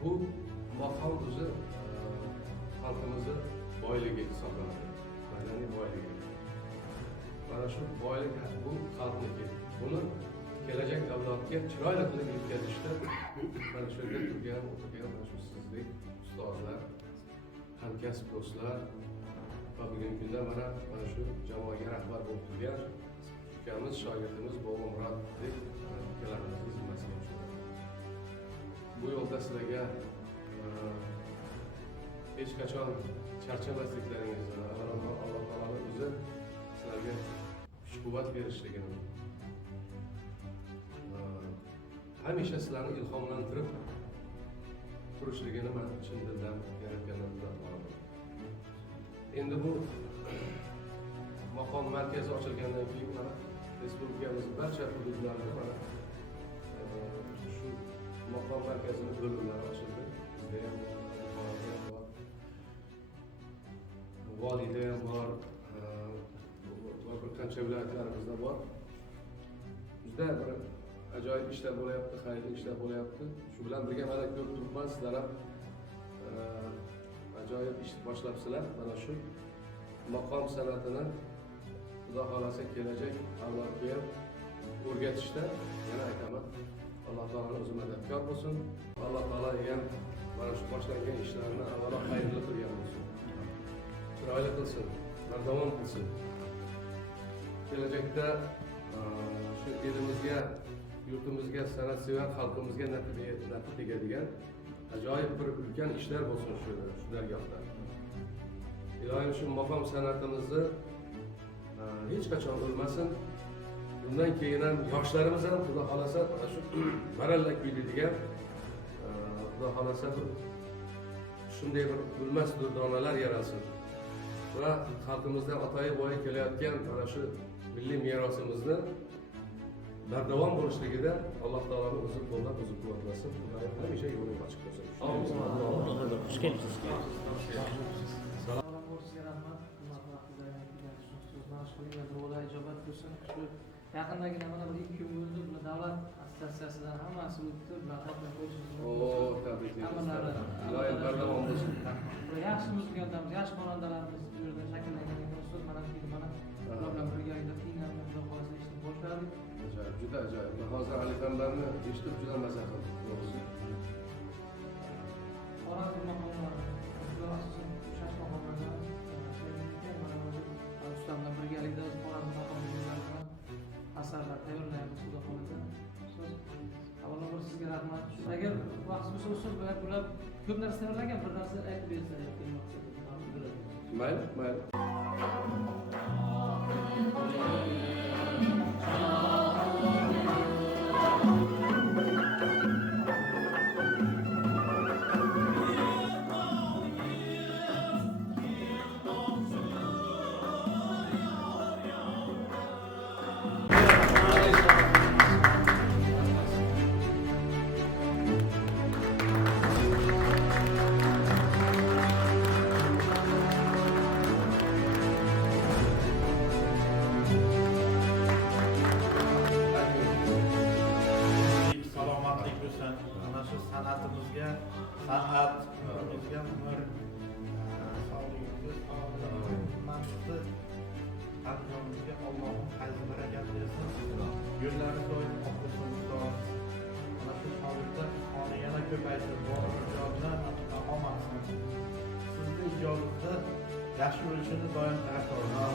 Bu maqom o'zi xalqimizni boyligi hisoblanadi, madaniy boyligi. Mana shu boylik bu xalqniki. Buni kelajak avlodga chiroyli qilib yetkazishda mana shu yerda turgan, o'qigan mana shu sizlik ustozlar, hamkasb do'stlar va bugungi kunda mana shu jamoaga rahbar bo'lib turgan ukamiz, shogirdimiz Bobomurod deb ukalarimizning zimmasiga tushadi. Bu yo'lda sizlarga hech qachon charchamasliklaringizni, avvalambor Alloh taolo o'zi sizlarga kuch-quvvat berishligini, hamisha sizlarni ilhomlantirib turishligini men chin dildan Yaratgandan so'raman. Endi bu maqom markazi ochilgandan keyin mana respublikamizning barcha hududlarida mana shu maqom markazini bo'limlari ochildi. Bizda ham bor, Voliyda ham bor, bir qancha viloyatlarimizda bor. Juda bir ajoyib ishlar bo'layapti, xayrli ishlar bo'layapti. Shu bilan birga mana ko'p turibman, sizlar ham ajoyib ish boshlabsizlar. Mana shu maqom san'atini Xudo xolasa kelajak avlodga ham o'rgatishda yana aytaman, Alloh taoloning o'zi madadkor bo'lsin. Alloh taolo ham mana shu boshlangan ishlarni avvalo xayrli qilgan bo'lsin. Chiroyli qilsin, bardavom qilsin. Kelajakda shu elimizga, yurtimizga, san'atsevar xalqimizga nafi tegadigan ajoyib bir ulkan ishlar bo'lsin shu dargohda. Iloyim shu maqom san'atimizni hech qachon o'lmasin. Bundan keyin ham yoshlarimiz ham Xudo xolasa mana shu baralla kuylaydigan, Xudo xolasa shunday bir o'lmas durdonalar yaralsin. Va xalqimizdan otoyi boyi kelayotgan mana shu milliy merosimizni bardavom bo'lishligida Alloh taoloning o'zi qo'llab, o'zi quvvatlasin. Xudoyim hamisha yo'ling ochiq bo'lsin. Xush kelibsiz. ijobat bo'lsin. Shu yaqindagina mana bir 2 kun bo'ldi, bu davlat assotsiatsiyasidan hammasi o'tdi, bular xotira qo'yishimiz. Tabriklaymiz. Iloyim bardavom bo'lsin. Yaxshi muzika yo'ldamiz, yaxshi xonandalarimiz bu yerda shakllangan ekan. Ustoz mana ular bilan birgalikda tinglanib, Xudo xolasa eshitib boshladik. Ajoyib, juda ajoyib. Hozir Alihamlarni eshitib juda maza qildim. To'g'risi. Xorazm maqomlari, ular asosan ushash maqomlardan ustoz bilan birgalikda Xorazm maqomlaridan asarlar tayyorlaymiz Xudo xolasa. Ustoz, avvalambor sizga rahmat. Agar vaqtingiz bo'lsa, ustoz bular ko'p narsa tayyorlagan, bir narsa aytib bersangiz degan maqsadda. Mayli, mayli. Salomatlik bo'lsin. Mana shu san'atimizga, san'atimizga umr, sog'lig'ingiz, maqsadi qalbimizga Allohning fayzi barakati bersin. Yo'llarimiz doim oq bo'lsin. Mana shu shogirdlar soni yana ko'paysin. Bor ijodni omasin. Sizni ijodingizda yaxshi bo'lishini doim tarafdorman.